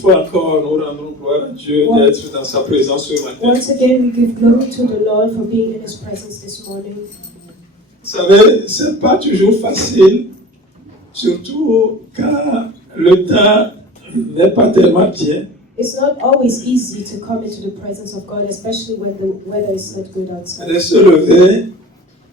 fois encore, nous rendons gloire à Dieu d'être dans sa présence ce matin. Once again, we give glory to the Lord for being in His presence this morning. Vous savez, c'est pas toujours facile, surtout quand le temps n'est pas tellement bien. It's not always easy to come into the presence of God, especially when the weather is not good outside. De se lever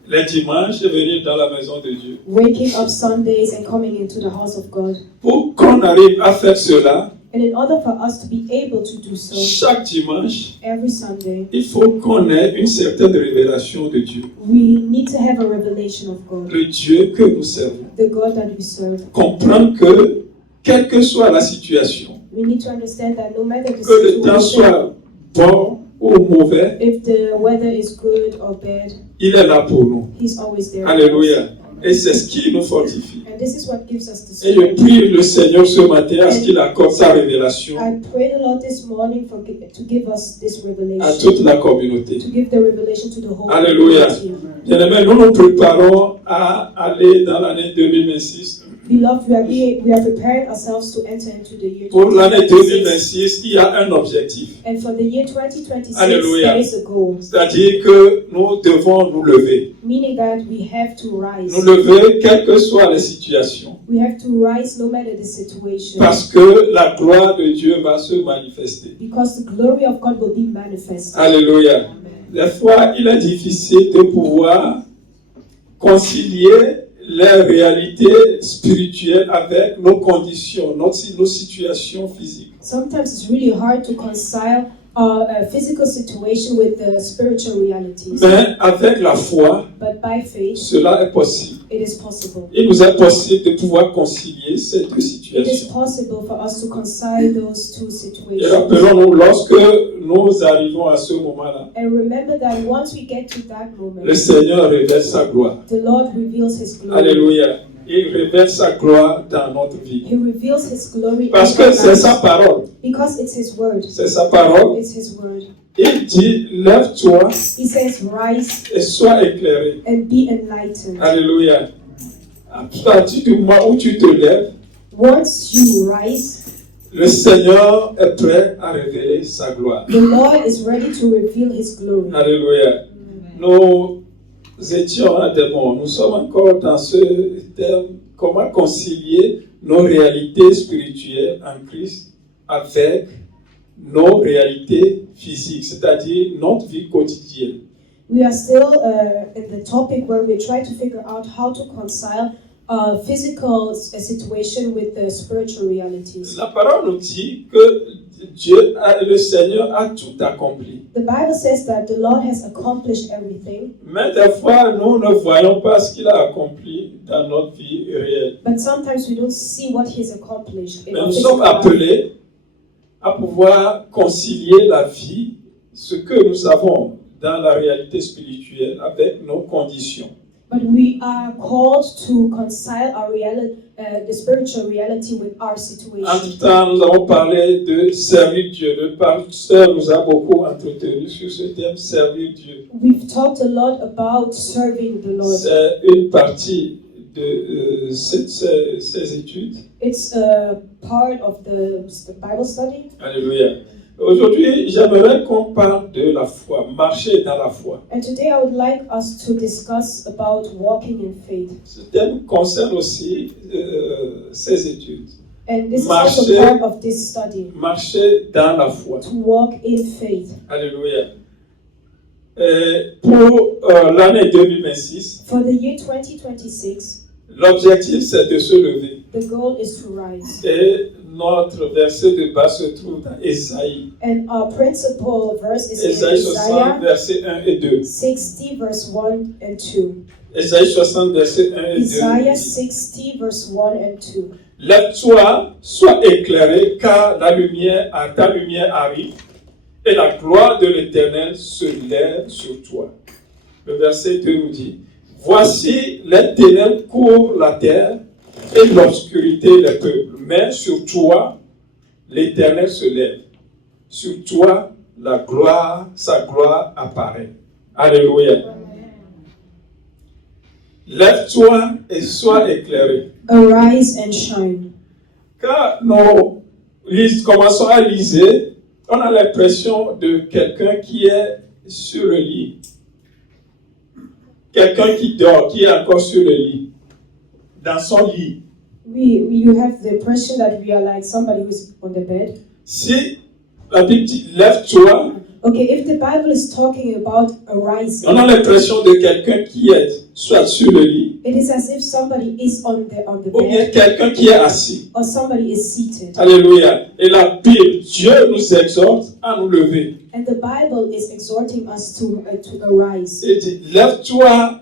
les dimanches et venir dans la maison de Dieu. Waking up Sundays and coming into the house of God. Pour qu'on arrive à faire cela, And in order for us to be able to do so, chaque dimanche, every Sunday, il faut qu'on ait une certaine révélation de Dieu. we need to have a revelation of God, Le Dieu que nous servons. the God that we serve. Comprendre que, quelle que soit la situation, We need to understand that no matter the que le temps situation, soit bon ou mauvais, if the weather is good or bad, il est là pour nous. He's always there. Alléluia. Et c'est ce qui nous fortifie. And this is what gives us the Et je strength. prie le Seigneur ce matin à ce qu'il accorde sa révélation I pray the Lord this morning to give us this à revelation, toute la communauté. to give the revelation to the whole Alléluia. community. Bien-aimés, nous nous préparons à aller dans l'année 2026. Beloved, we are preparing ourselves to enter into the year Pour l'année 2026. 2026, il y a un objectif. And for the year 2026, Alléluia. there is a goal, C'est-à-dire que nous devons nous lever. meaning that we have to rise. Nous lever, quelles que soient les situations. We have to rise no matter the situation, Parce que la gloire de Dieu va se manifester. because the glory of God will be manifested. Alléluia. Des fois, il est difficile de pouvoir concilier les réalités spirituelles avec nos conditions, nos situations physiques. Sometimes it's really hard to reconcile a physical situation with the spiritual realities. Mais avec la foi, But by faith, cela est possible. it is possible. Il nous est possible de pouvoir concilier ces deux It is situations. possible for us to reconcile those two Et situations. rappelons-nous, lorsque nous arrivons à ce moment-là, And remember that once we get to that moment, le Seigneur révèle sa gloire. the Lord reveals His glory. Alléluia. Il révèle sa gloire dans notre vie. He reveals His glory Parce in que our c'est lives. sa parole. Because it's His word. C'est sa parole. It's His word. Il dit, lève-toi He says, rise et sois éclairé. and be enlightened. Alléluia. À partir du moment où tu te lèves, Once you rise, le Seigneur est prêt à révéler sa gloire. the Lord is ready to reveal His glory. Alléluia. Nous étions à des moments, nous sommes encore dans ce thème, comment concilier nos réalités spirituelles en Christ avec nos réalités physiques, c'est-à-dire notre vie quotidienne. We are still in the topic where we try to figure out how to reconcile physical situation with the spiritual realities. La parole nous dit que le Seigneur a tout accompli. The Bible says that the Lord has accomplished everything, Mais des fois, nous ne voyons pas ce qu'il a accompli dans notre vie réelle. but sometimes we don't see what He has accomplished in Mais our nous physical sommes life. appelés à pouvoir concilier la vie, ce que nous avons dans la réalité spirituelle, avec nos conditions. But we are called to reconcile our reality, the spiritual reality with our En situation. tout temps, nous avons parlé de servir Dieu. Le pasteur nous a beaucoup entretenu sur ce thème, servir Dieu. We've talked a lot about serving the Lord. C'est une partie de ces études. It's a part of the Bible study. Alléluia. Aujourd'hui, j'aimerais qu'on parle de la foi, marcher dans la foi. And today I would like us to discuss about walking in faith. Ce thème concerne aussi ces études. And this is Marcher. also part of this study, Marcher dans la foi. to walk in faith. Alléluia. Pour l'année 2026, For the year 2026, l'objectif c'est de se lever. the goal is to rise. Et notre verset de base se trouve dans Ésaïe. And our principal verse is in Ésaïe 60, Isaiah versets 1 et 2. 60, verse 1 and 2. Ésaïe 60, versets 1 et 2. Isaiah 60, verse 1 and 2. Lève-toi, sois éclairé, car ta lumière arrive, et la gloire de l'Éternel se lève sur toi. Le verset 2 nous dit, voici les ténèbres couvrent la terre, et l'obscurité les peuples. Mais sur toi, l'Éternel se lève. Sur toi, sa gloire apparaît. Alléluia. Lève-toi et sois éclairé. Arise and shine. Car nos Commençons à liser. On a l'impression de quelqu'un qui est sur le lit. Quelqu'un qui dort, qui est encore sur le lit. Dans son lit. You have the impression that we are like somebody who's on the bed. Si la Bible dit lève-toi, Okay, if the Bible is talking about arising, on a l'impression de quelqu'un qui est soit sur le lit, it is as if somebody is on the ou bien bed quelqu'un qui est assis. or somebody is seated. Alléluia. Et la Bible, Dieu nous exhorte à nous lever. And the Bible is exhorting us to arise. Il dit lève-toi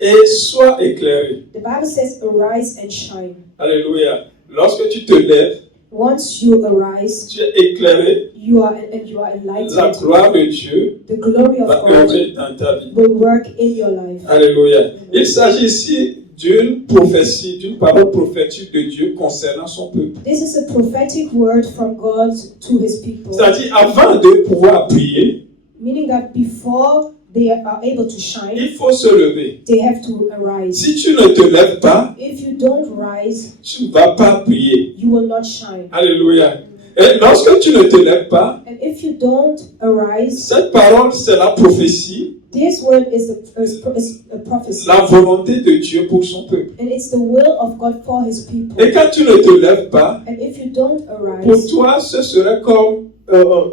et sois éclairé. The Bible says arise and shine. Alléluia. Lorsque tu te lèves, Once you arise, tu es éclairé. you are La enlightened. gloire de Dieu The glory of va God œuvrer dans ta vie. will work in your life. Alléluia. Il s'agit ici d'une prophétie, d'une parole prophétique de Dieu concernant son peuple. This is a prophetic word from God to his people. C'est-à-dire, avant de pouvoir prier, Meaning that before they are able to shine, il faut se lever. they have to arise. Si tu ne te lèves pas, If you don't rise, tu ne vas pas prier. you will not shine. Alléluia. Et lorsque tu ne te lèves pas, And if you don't arise, cette parole, c'est la prophétie, this word is a prophecy. la volonté de Dieu pour son peuple. And it's the will of God for his people. Et quand tu ne te lèves pas, And if you don't pour arise, toi, ce serait comme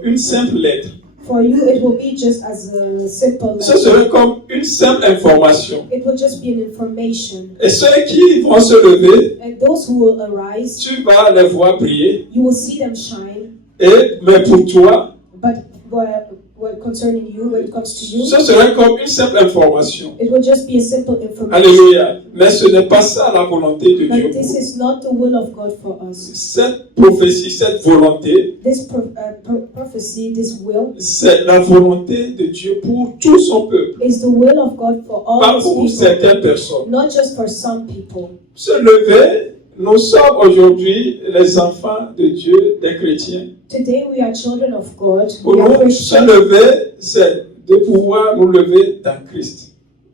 une simple lettre. for you it will be just as a simple Ce letter. serait comme une simple information. It will just be an information. Et ceux qui vont se lever, And those who will arise, tu vas les voir prier. you will see them shine. Mais pour toi, But what concerning you, when it comes to you, ce serait comme une simple information. it will just be a simple information. Alléluia. Mais ce n'est pas ça la volonté de Dieu. But this is not the will of God for us. Cette prophétie, cette volonté, This prophecy, this will, c'est la volonté de Dieu pour tout son peuple. is the will of God for all Pas his pour people, certaines personnes. not just for some people. Se lever, nous sommes aujourd'hui les enfants de Dieu, des chrétiens. Today we are children of God. Pour We are nous, se Christians. lever, c'est de pouvoir nous lever dans Christ.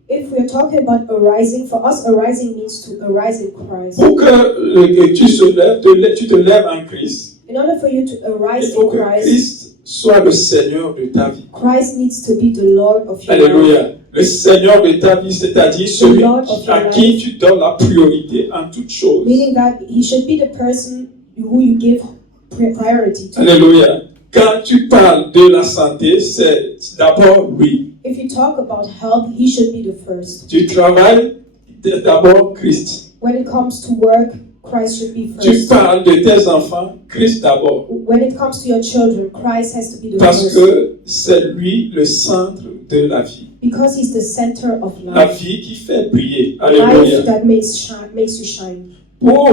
If we are talking about arising, for us arising means to arise in Christ. Pour que tu se lèves, tu te lèves en Christ, In order for you to il arise faut in que Christ, Christ soit le Seigneur de ta vie. Christ needs to be the Lord of your life. Alléluia. Le Seigneur de ta vie, c'est-à-dire celui Lord of your à life. qui tu donnes la priorité en toutes choses. Meaning that he should be the person who you give priority to. Alléluia. Quand tu parles de la santé, c'est d'abord lui. If you talk about health, he should be the first. Tu travailles, d'abord Christ. When it comes to work, Christ should be Tu first. parles de tes enfants, Christ d'abord. When it comes to your children, Christ has to be the Parce first. que c'est lui le centre de la vie. Because he's the center of La life. vie qui fait briller. Life Alléluia. that makes you shine. Pour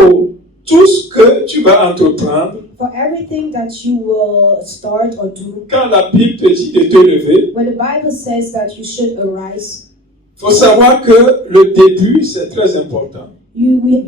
tout ce que tu vas entreprendre, For everything that you will start or do, quand la Bible te dit de te lever, when the Bible says that you should arise, il faut savoir que le début, c'est très important. we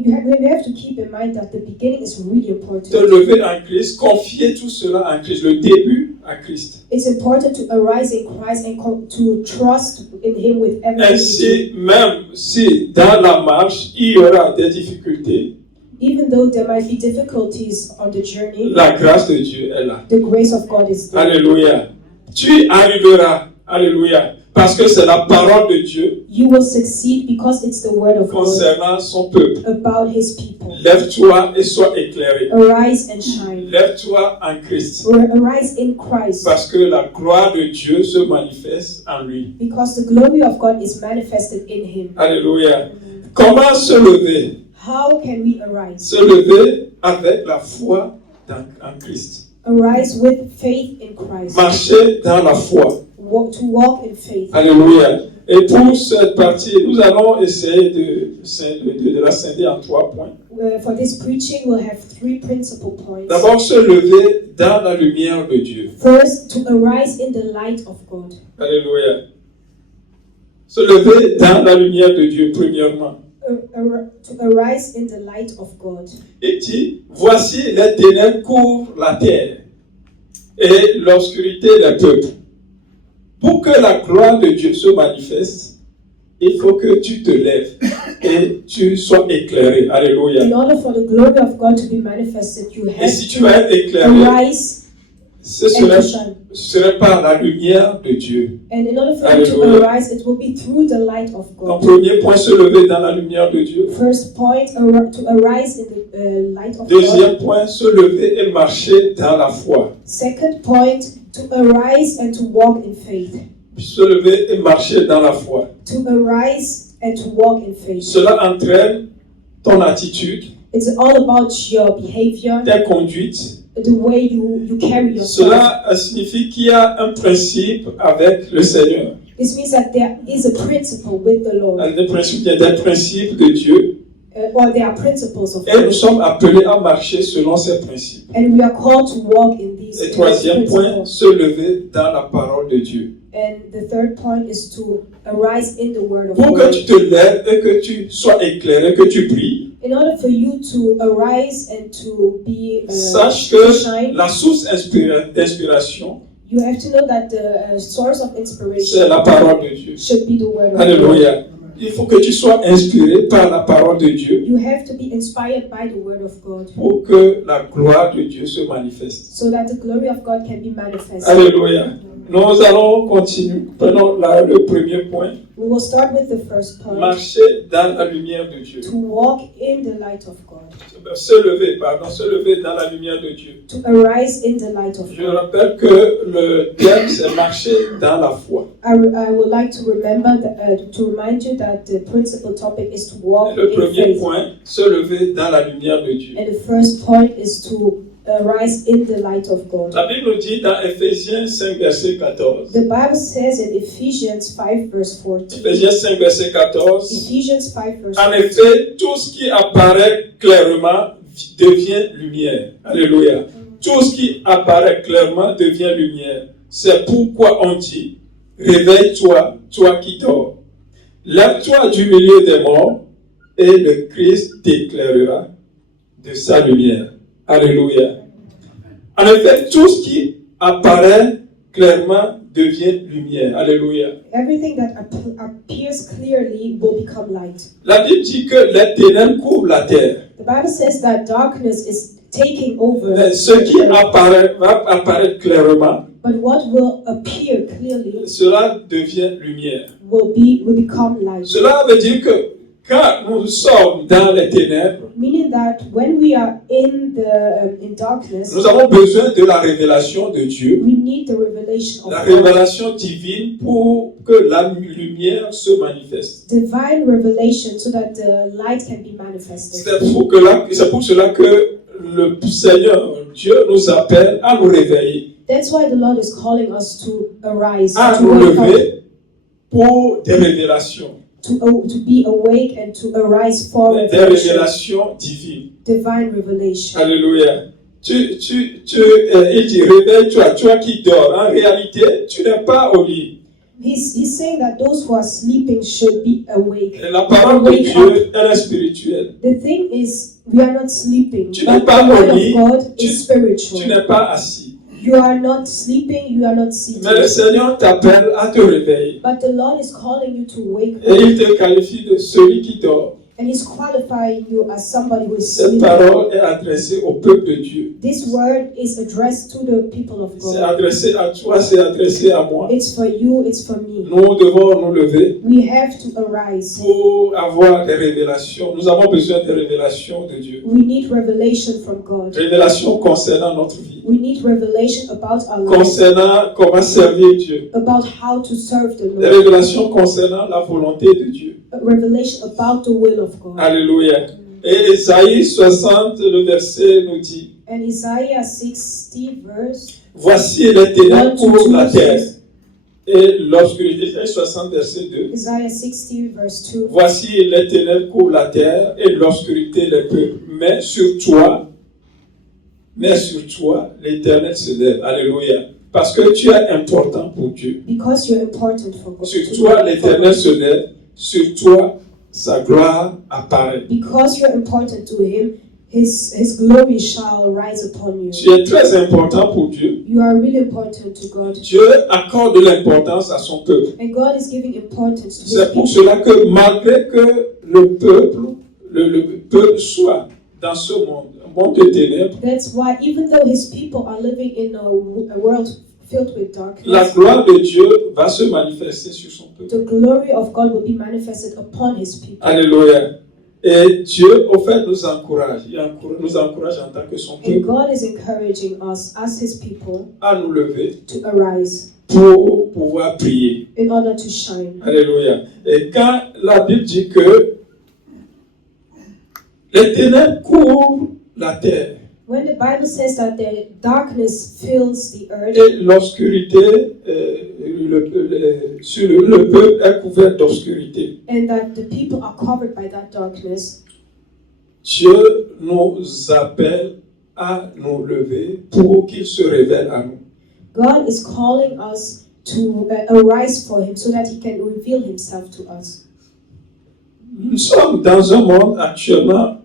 have to keep in mind that the beginning is really important. Te lever en Christ, confier tout cela en Christ, le début à Christ. It's important to arise in Christ and to trust in Him with everything. Ainsi, même si dans la marche, il y aura des difficultés, Even though there might be difficulties on the journey, la grâce de Dieu est là. the grace of God is there. Alléluia. Tu arriveras. Alléluia. Parce que c'est la parole de Dieu You will succeed because it's the word of God concernant son peuple. about His people. Lève-toi et sois éclairé. Arise and shine. Lève-toi en Christ. Arise in Christ Parce que la gloire de Dieu se manifeste en lui. because the glory of God is manifested in Him. Alléluia. Comment se lever? How can we arise? Se lever avec la foi en Christ. Arise with faith in Christ. Marcher dans la foi. To walk in faith. Alléluia. Et pour cette partie, nous allons essayer de la scinder en 3 points. For this preaching, we'll have 3 principal points. D'abord, se lever dans la lumière de Dieu. First, to arise in the light of God. Alléluia. Se lever dans la lumière de Dieu, premièrement. To arise in the light of God. Il dit, voici les ténèbres couvrent la terre et l'obscurité les peuples. Pour que la gloire de Dieu se manifeste, il faut que tu te lèves et tu sois éclairé. Alléluia. In order for the glory of God to be manifested, you Et have si tu to vas être éclairé, arise ce and to serait, shine. ce serait par la lumière de Dieu. And in order for you to Hallelujah. arise, it will be through the light of Donc, God. premier point, se lever dans la lumière de Dieu. First point, to arise in the light of Deuxième God. point, se lever et marcher dans la foi. Second point, to arise and to walk in faith. Se lever et marcher dans la foi. To arise and to walk in faith. Cela entraîne ton attitude, It's all about your behavior, ta conduite. the way you carry yourself. Cela signifie qu'il y a un principe avec le Seigneur. This means that there is a principle with the Lord, Des principes, il y a des principes de Dieu. or there are principles of Et nous God, sommes appelés à marcher selon ces principes. and we are called to walk in these Et troisième point, principles. se lever dans la parole de Dieu. And the third point is to arise in the Word of Pour que God. tu te lèves et que tu sois éclairé, que tu pries, In order for you to arise and to be sache to que shine, la source d'inspiration, you have to know that the source of c'est inspiration la parole de Dieu. should be the Word of God. Alléluia. Il faut que tu sois inspiré par la parole de Dieu You have to be inspired by the Word of God, pour que la gloire de Dieu se manifeste. so that the glory of God can be manifested. Alléluia. Nous allons continuer. Prenons le premier point. We will start with the first point, Marcher dans la lumière de Dieu. to walk in the light of God, Se lever dans la lumière de Dieu. to arise in the light of Je God. rappelle que le thème, c'est marcher dans la foi. I would like to remind you that the principal topic is to walk Le in premier faith. point, se lever dans la lumière de Dieu. And the first point is to rise in the light of God. La Bible nous dit dans Éphésiens 5, verset 14. The Bible says in Ephesians 5 verse 14. Éphésiens 5, verset 14. Ephesians 5 verse En 14. effet, tout ce qui apparaît clairement devient lumière. Alléluia. Tout ce qui apparaît clairement devient lumière. C'est pourquoi on dit, réveille-toi, toi qui dors. Lève-toi du milieu des morts et le Christ t'éclairera de sa lumière. Alléluia. En effet, tout ce qui apparaît clairement devient lumière. Alléluia. Everything that appears clearly will become light. La Bible dit que les ténèbres couvrent la terre. The Bible says that darkness is taking over. Mais ce qui va apparaître clairement, But what will appear clearly cela devient lumière. will become light. Cela veut dire que quand nous sommes dans les ténèbres, Meaning that when we are in darkness, nous avons besoin de la révélation de Dieu, we need the revelation of la God. révélation divine pour que la lumière se manifeste. Divine revelation so that the light can be manifested. C'est pour cela que le Seigneur, Dieu, nous appelle à nous réveiller, That's why the Lord is calling us to arise, à to nous wake up, lever pour des révélations, to be awake and to arise for des revelation, révélations divines. divine revelation. Alléluia. Il dit, réveille-toi, toi qui dors. En réalité, tu n'es pas au lit. He's saying that those who are sleeping should be awake. Et la parole de Dieu, elle est spirituelle. The thing is, we are not sleeping, Tu n'es but pas the word au lit, of God tu- is spiritual. Tu n'es pas assis. You are not sleeping, you are not seated. Mais le Seigneur t'appelle à te réveiller. But the Lord is calling you to wake Et up, il te qualifie de celui qui dort. and He's qualifying you as somebody who is Cette sleeping. parole est adressée au peuple de Dieu. This word is addressed to the people of C'est God. adressé à toi, c'est adressé à moi. It's for you, it's for me. Nous devons nous lever We have to arise. pour avoir des révélations. Nous avons besoin des révélations de Dieu. We need revelation from God. Révélations concernant notre vie. We need revelation about our lives, Concernant comment servir Dieu. about how to serve the Des Lord, révélations concernant la volonté de Dieu. a revelation about the will of God. Alléluia. Et Ésaïe 60, le verset nous dit, And Isaiah 60 verse voici les ténèbres 1 to couvrent 2 la terre. says, Et l'obscurité, Ésaïe 60, verset 2. Isaiah 60 verse 2. Voici les ténèbres couvrent la terre et l'obscurité les peuples. Mais sur toi, l'Éternel se lève. Alléluia. Parce que tu es important pour Dieu. Because you're important for God. Sur toi, l'Éternel se lève. Sur toi, sa gloire apparaît. Because you're important to Him, His glory shall rise upon you. Tu es très important pour Dieu. You are really important to God. Dieu accorde de l'importance à son peuple. And God is giving importance to His C'est pour people. cela que malgré que le peuple soit dans ce monde, un monde de ténèbres, That's why even though His people are living in a world filled with la darkness, gloire de Dieu va se manifester sur son peuple. the glory of God will be manifested upon His people. Alléluia. Et Dieu, au fait, nous encourage. Nous encourage en tant que son And peuple God is encouraging us as His people à nous lever to arise pour pouvoir prier. in order to shine. Alléluia. Et quand la Bible dit que les ténèbres couvrent la terre When the Bible says that the darkness fills the earth et l'obscurité, sur le peuple est couvert d'obscurité, and that the people are covered by that darkness, Dieu nous appelle à nous lever pour qu'il se révèle à nous. God is calling us to arise for Him so that He can reveal Himself to us. Nous sommes dans un monde actuellement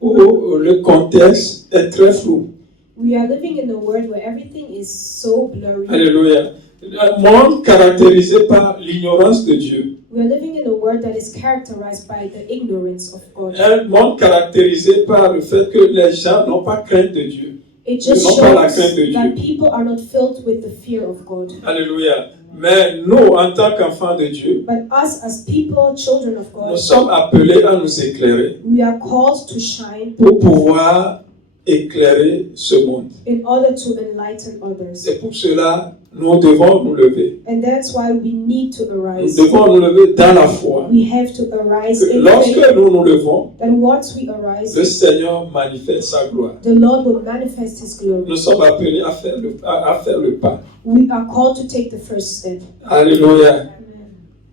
où le contexte est très flou. We are living in a world where everything is so blurry. Alléluia. Un monde caractérisé par l'ignorance de Dieu. We are living in a world that is characterized by the ignorance of God. Un monde caractérisé par le fait que les gens n'ont pas crainte de Dieu. It just Non pas la crainte de shows that Dieu. people are not filled with the fear of God. Alléluia. Mais nous, en tant qu'enfants de Dieu, But us as people, children of nous God, sommes appelés à nous éclairer we are called to shine pour pouvoir éclairer ce monde. in order to enlighten others. C'est pour cela nous devons nous lever. And that's why we need to Nous arise. devons nous lever dans la foi. We have to arise Que in lorsque faith. nous nous levons, That once we arise, le Seigneur manifeste sa gloire. the Lord will manifest His glory. Nous sommes appelés à faire le pas. We are called to take the first step. Alléluia.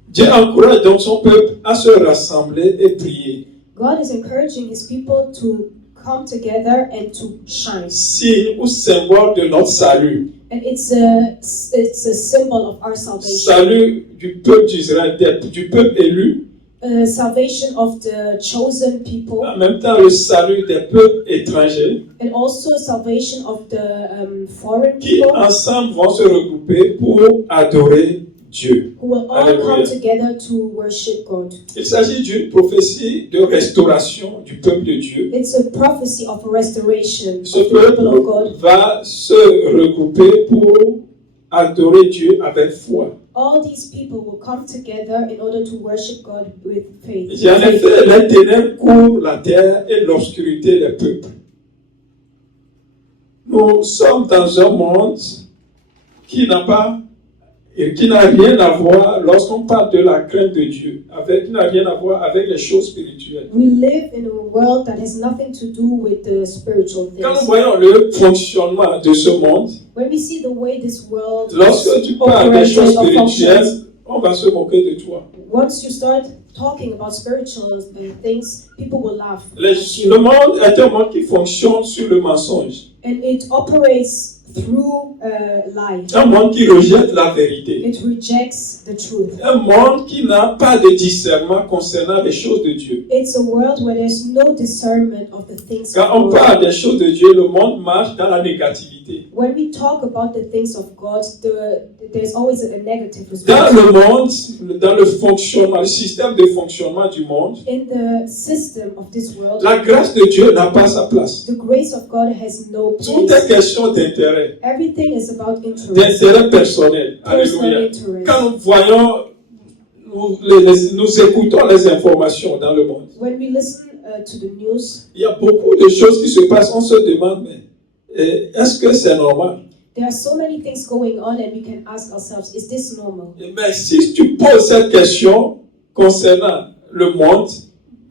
Dieu encourage donc son peuple à se rassembler et prier. God is encouraging His people to come together and to shine. Signe ou symbole de notre salut. And it's a symbol of our salvation. Salut du peuple d'Israël, du peuple élu. Salvation of the chosen people, En même temps, le salut des peuples étrangers and also salvation of the foreign qui people ensemble vont se regrouper pour adorer Dieu. who will all Hallelujah. come together to worship God. Il s'agit d'une prophétie de restauration du peuple de Dieu. It's a prophecy of a restoration Ce of the people of peuple God. va se regrouper pour adorer Dieu avec foi. All these people will come together in order to worship God with faith. Et en effet, les ténèbres couvrent la terre et l'obscurité les peuples. Nous sommes dans un monde qui n'a rien à voir lorsqu'on parle de la crainte de Dieu, qui n'a rien à voir avec les choses spirituelles. We live in a world that has nothing to do with the spiritual Quand nous things. voyons le fonctionnement de ce monde, When we see the way this world lorsque tu parles des operates choses or functions, spirituelles, on va se moquer de toi. once you start talking about spiritual things, people will laugh at Le you. monde est un monde qui fonctionne sur le mensonge. And it operates through lie. Un monde qui rejette la vérité. It rejects the truth. Un monde qui n'a pas de discernement concernant les choses de Dieu. It's a world where there's no discernment of the things Quand on of God. parle des choses de Dieu, le monde marche dans la négativité. When we talk about the things of God, there's always a negative Dans response. le monde, dans le fonctionnement, le système de fonctionnement du monde, In the system of this world, la grâce de Dieu n'a pas sa place. the grace of God has no Tout est place. question d'intérêt, Everything is about interest, d'intérêt personnel. personal Alléluia. interest. Quand nous voyons, nous écoutons les informations dans le monde, When we listen to the news, il y a beaucoup de choses qui se passent. On se demande, mais est-ce que c'est normal? there are so many things going on, and we can ask ourselves, is this normal? Mais si tu poses cette question concernant le monde,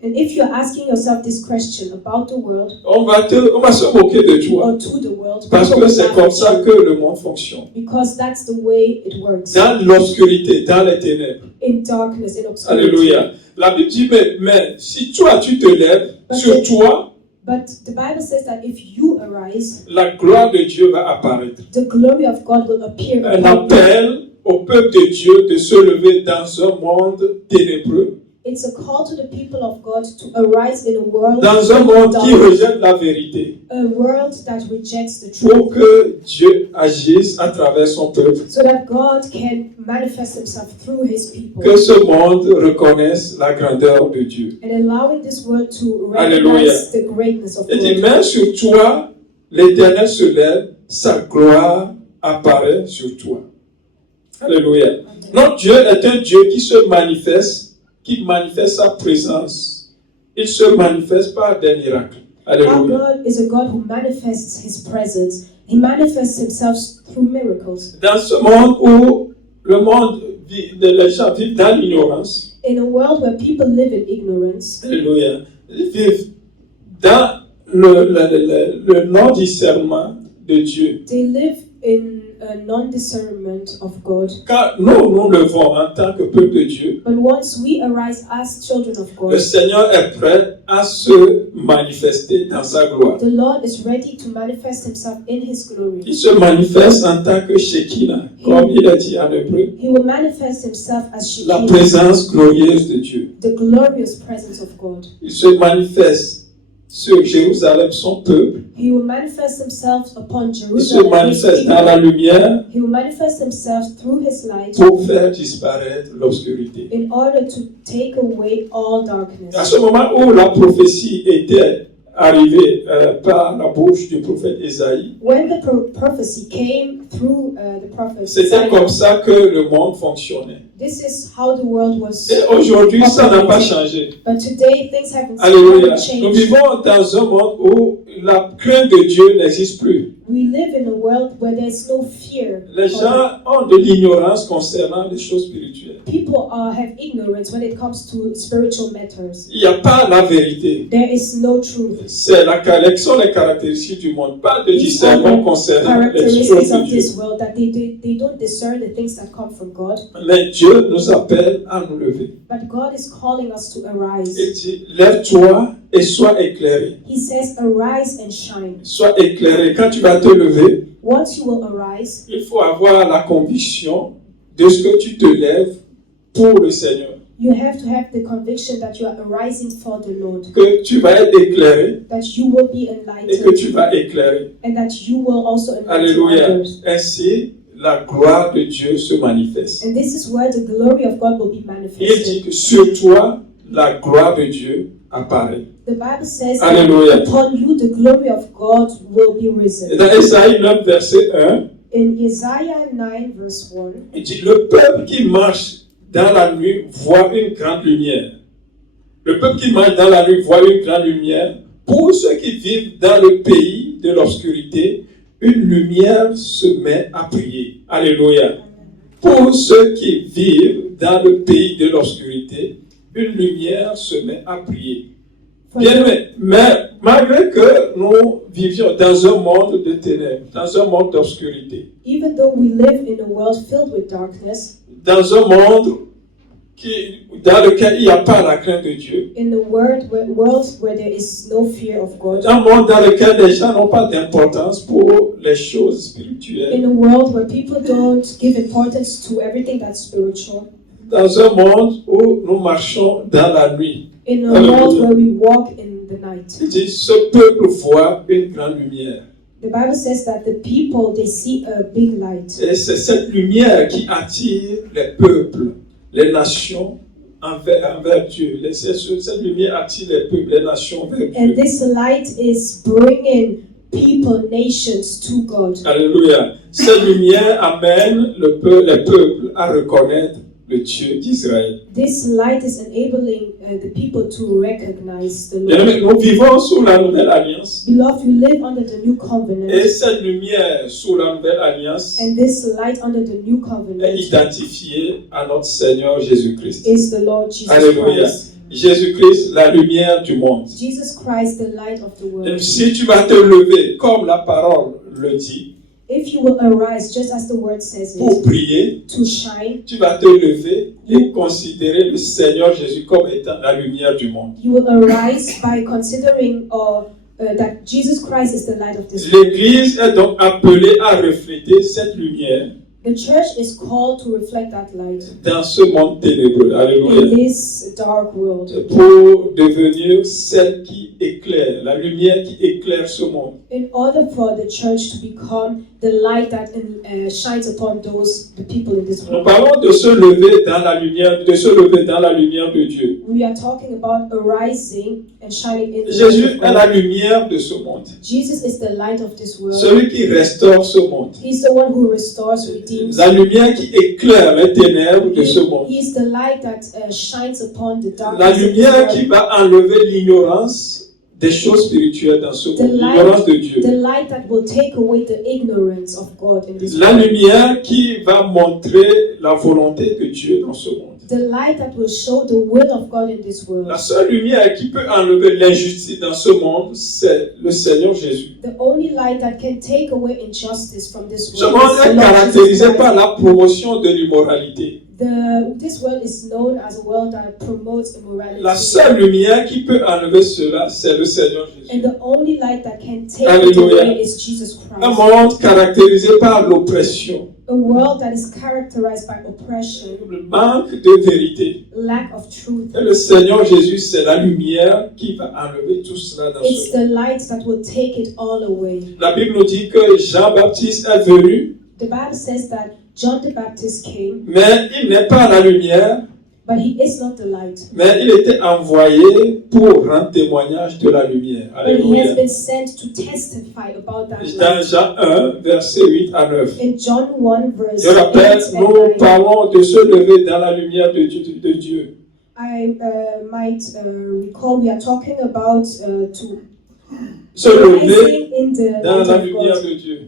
And if you're asking yourself this question about the world on va se moquer de toi. or to the world, Parce people que will c'est laugh comme at ça you que le monde fonctionne. because that's the way it works. Dans l'obscurité, dans les ténèbres. In darkness, in obscurity. Alléluia. La Bible dit, mais si toi tu te lèves, sur toi, But the Bible says that if you arise, la gloire de Dieu va apparaître. the glory of God will appear Un upon you. appel au peuple de Dieu de se lever dans un monde ténébreux. It's a call to the people of God to arise in a world Dans un monde qui rejette la vérité, a world that rejects the pour truth, que Dieu agisse à travers son peuple. so that God can manifest himself through his people. Que ce monde reconnaisse la grandeur de Dieu. And allowing this world to Alléluia. recognize the greatness of Et dit, God. mais sur toi, l'Éternel se lève, sa gloire apparaît sur toi. Alléluia. Notre Dieu est un Dieu qui manifeste sa présence. Il se manifeste par des miracles. Our Alléluia. God is a God who manifests his presence. He manifests himself through miracles. Dans ce monde où les gens vivent dans l'ignorance, In a world where people live in ignorance, alléluia, ils vivent dans le non-discernement de Dieu. they live in a non-discernment of God. Quand nous levons en tant que peuple de Dieu, But once we arise as children of le God, Seigneur est prêt à se manifester dans sa gloire. the Lord is ready to manifest himself in his glory. Il se manifeste en tant que Shekinah, comme il est dit en hébreu, He will manifest himself as la Shekinah, présence glorieuse de Dieu. the glorious presence of God. Il se manifeste sur Jérusalem, son peuple. He will manifest himself upon Il se Jerusalem, his manifeste dans people. la lumière He will manifest himself through his light pour faire disparaître l'obscurité. in order to take away all darkness. À ce moment où la prophétie était arrivée par la bouche du prophète Ésaïe, When the prophecy came through the prophet c'était Isaiah, comme ça que le monde fonctionnait. this is how the world was. Et aujourd'hui, ça n'a pas changé. But today things haven't Alléluia. Nous changed. vivons dans un monde où la crainte de Dieu n'existe plus. We live in a world where there's no fear. Les gens ont de l'ignorance concernant les choses spirituelles. People have ignorance when it comes to spiritual matters. Il n'y a pas la vérité. There is no truth. C'est les caractéristiques du monde, pas de These are discernement the concernant les characteristics choses de of Dieu. this world, that they don't discern the things that come from God. Mais Dieu nous appelle à nous lever. But God is calling us to arise. Il dit, lève-toi et sois éclairé. He says, arise and shine. Sois éclairé. Quand tu vas te lever, Once you will arise, il faut avoir la conviction de ce que tu te lèves pour le Seigneur. you have to have the conviction that you are arising for the Lord, Que tu vas être éclairé that you will be et que enlightened, tu vas éclairer. and that you will also enlighten Alléluia. others. Ainsi, la gloire de Dieu se manifeste. And this is where the glory of God will be Il dit manifested. que sur toi, la gloire de Dieu apparaît. The Bible says Alléluia. that upon you the glory of God will be Et risen. dans Ésaïe 9, verset 1, In Isaiah 9 verse 1, il dit, le peuple qui marche dans la nuit voit une grande lumière. Le peuple qui marche dans la nuit voit une grande lumière. Pour ceux qui vivent dans le pays de l'obscurité, une lumière se met à prier. Alléluia. Pour ceux qui vivent dans le pays de l'obscurité, une lumière se met à prier. for Bien, the- mais malgré que nous vivions dans un monde de ténèbres, dans un monde d'obscurité, even though we live in a world filled with darkness, dans un monde dans lequel il n'y a pas la crainte de Dieu, in a world where there is no fear of God, un monde dans lequel les gens n'ont pas d'importance pour les choses spirituelles, in a world where people don't give importance to everything that's spiritual, dans un monde où nous marchons dans la nuit. in a Hallelujah. world where we walk in the night. Il dit, ce peuple voit une grande lumière. The Bible says that the people, they see a big light. Et c'est cette lumière qui attire les peuples, les nations envers Dieu. Cette lumière attire les peuples, les nations vers And Dieu. this light is bringing people, nations to God. Alléluia. Cette lumière amène les peuples à reconnaître le Dieu d'Israël. This light is enabling the people to recognize the Bien-aimés, Lord. nous vivons sous la nouvelle alliance. Beloved, you live under the new Et covenant, cette lumière sous la nouvelle alliance and this light under the new est covenant identifiée à notre Seigneur Jésus-Christ. is the Lord Jesus Alléluia. Christ. Jésus-Christ, la lumière du monde. Jesus Christ, the light of the Et world. si tu vas te lever, comme la parole le dit, If you will arise, just as the word says pour it, prier, to shine, tu vas te lever et considérer le Seigneur Jésus comme étant la lumière du monde. you will arise by considering that Jesus Christ is the light of this world. L'Église est donc appelée à refléter cette lumière The church is called to reflect that light dans ce monde ténébreux. in Alléluia. this dark world. Pour devenir celle qui éclaire, la lumière qui éclaire ce monde. In order for the church to become the light that shines upon the people in this Nous world. parlons de se lever dans la lumière, de se lever dans la lumière de Dieu. We are talking about arising and shining in the Jésus light est of la God. lumière de ce monde. Jesus is the light of this world. Celui qui restaure ce monde. He's the one who restores, redeems. La lumière qui éclaire les ténèbres de ce monde. He's the light that shines upon the La darkness of this lumière world. qui va enlever l'ignorance des choses spirituelles dans ce monde. L'ignorance de Dieu. The light that will take away the ignorance of God in this La world. lumière qui va montrer la volonté de Dieu dans ce monde. The light that will show the will of God in this world. La seule lumière qui peut enlever l'injustice dans ce monde, c'est le Seigneur Jésus. The only light that can take away injustice from this Ce world monde is the est Lord caractérisé Jesus par Christ. la promotion de l'immoralité. This world is known as a world that promotes immorality. La seule lumière qui peut enlever cela, c'est le Seigneur Jésus. And the only light that can take it Alléluia. away is Jesus Un Christ. monde caractérisé par l'oppression, A world that is characterized by oppression, le manque de vérité. lack of truth. Et le Seigneur Jésus, c'est la lumière qui va enlever tout cela dans It's ce monde. the light that will take it all away. La Bible nous dit que Jean-Baptiste est venu, The Bible says that John the Baptist came, mais il n'est pas la lumière, but he is not the light. mais il était envoyé pour rendre témoignage de la lumière. But he has Alléluia. been sent to testify about that Dans light. Jean 1, versets 8 à 9. In John 1 verse Je rappelle, 8 nous and 9, parlons de se lever dans la lumière de Dieu. I might recall we are talking about to Se lever rising in the dans light la of lumière God. de Dieu.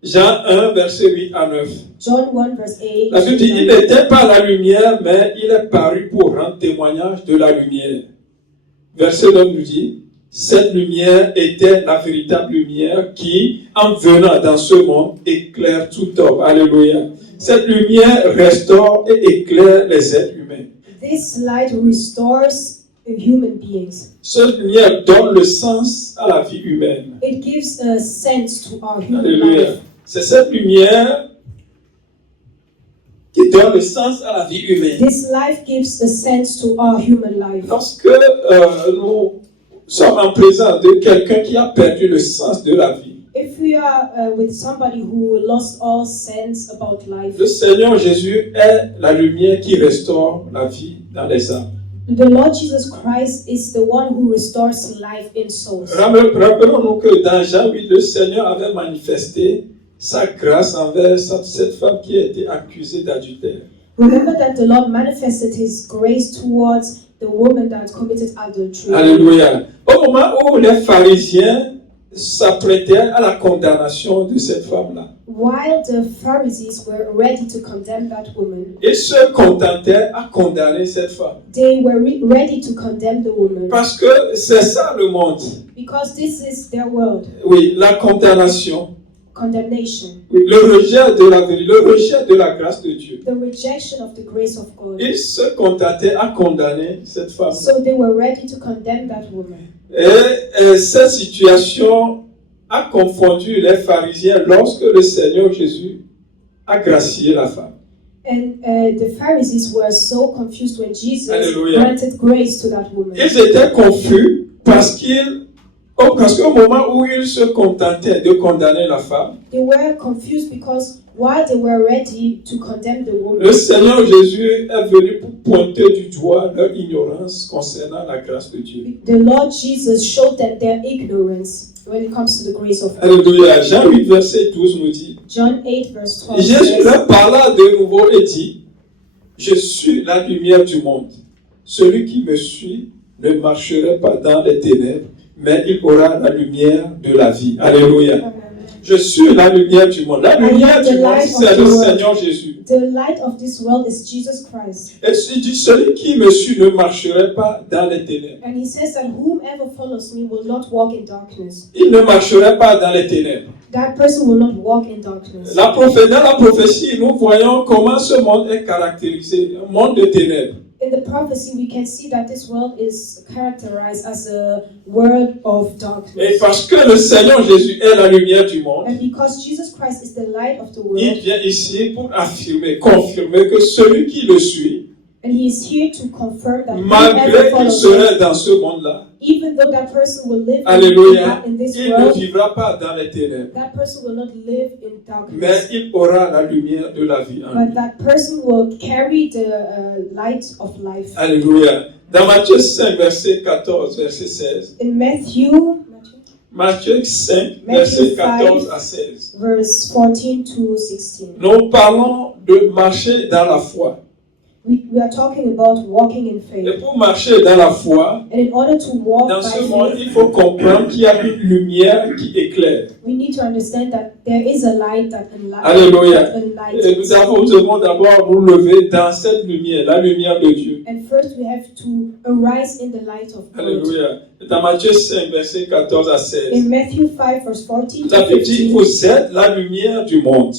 Jean 1, versets 8 à 9. John 1 verse 8. La Bible dit, il n'était pas la lumière, mais il est paru pour rendre témoignage de la lumière. Verset 9 nous dit, cette lumière était la véritable lumière qui, en venant dans ce monde, éclaire tout homme. Alléluia. Cette lumière restaure et éclaire les êtres humains. This light restores human beings. Cette lumière donne le sens à la vie humaine. It gives a sense to our human Alléluia. life. C'est cette lumière qui donne le sens à la vie humaine. This life gives a sense to our human life. Lorsque nous sommes en présence de quelqu'un qui a perdu le sens de la vie, If we are with somebody who lost all sense about life, le Seigneur Jésus est la lumière qui restaure la vie dans les âmes. the Lord Jesus Christ is the one who restores life in souls. Rappelons-nous que dans Jean 8, le Seigneur avait manifesté sa grâce envers cette femme qui a été accusée d'adultère. Remember that the Lord manifested His grace towards the woman that committed adultery. Alléluia. Au moment où les pharisiens s'apprêtaient à la condamnation de cette femme-là, While the Pharisees were ready to condemn that woman, ils se contentaient à condamner cette femme. they were ready to condemn the woman Parce que c'est ça le monde. because this is their world. Oui, la condamnation. Condemnation, Oui, le rejet de la vérité, le rejet de la grâce de Dieu. the rejection of the grace of God. Ils se contentaient à condamner cette femme. So they were ready to condemn that woman. Et cette situation a confondu les pharisiens lorsque le Seigneur Jésus a gracié la femme. And the Pharisees were so confused when Jesus Alléluia. granted grace to that woman. Ils étaient confus parce qu'au moment où ils se contentaient de condamner la femme, They were confused because while they were ready to condemn the le woman, Seigneur Jésus est venu pour pointer du doigt leur ignorance concernant la grâce de Dieu. the Lord Jesus showed them their ignorance when it comes to the grace of God. Alléluia. Jean 8, verset 12 nous dit, John 8 verse 12 Jésus says, leur parla de nouveau et dit, je suis la lumière du monde. Celui qui me suit ne marcherait pas dans les ténèbres, mais il aura la lumière de la vie. Alléluia. Amen. Je suis la lumière du monde. La lumière du monde, c'est le Seigneur Jésus. The light of this world is Jesus Christ. Et il dit, celui qui me suit ne marcherait pas dans les ténèbres. And he says that whomever follows me will not walk in darkness. Il ne marcherait pas dans les ténèbres. That person will not walk in darkness. Dans la prophétie, nous voyons comment ce monde est caractérisé. Un monde de ténèbres. In In the prophecy, we can see that this world is characterized as a world of Et darkness. parce que le Seigneur Jésus est la lumière du monde, And because Jesus Christ is the light of the il world, vient ici pour affirmer, confirmer que celui qui le suit, and he is here to confirm that malgré whoever qu'il follows serait him, dans ce monde-là, even though that person will live alléluia, in this il ne world, vivra pas dans les ténèbres, that person will not live in mais darkness. il aura la lumière de la vie en But lui. that person will carry the light of life. Alléluia. Dans Matthieu 5, verset 14, verset 16. In Matthew Matthieu 5, verset 14 à 16. verse 14 to 16, Nous parlons de marcher dans la foi. we are talking about walking in Et faith. pour marcher dans la foi, And in order to walk dans by ce monde, faith, il faut comprendre qu'il y a une lumière qui éclaire. we need to understand that there is a light that Alléluia. Et enlightens. nous devons d'abord nous lever dans cette lumière, la lumière de Dieu. And first we have to arise in the light of God. Alléluia. Dans Matthieu 5, verset 14 à 16. In Matthew 5 verse 14 La to Bible dit, 15, vous êtes la lumière du monde.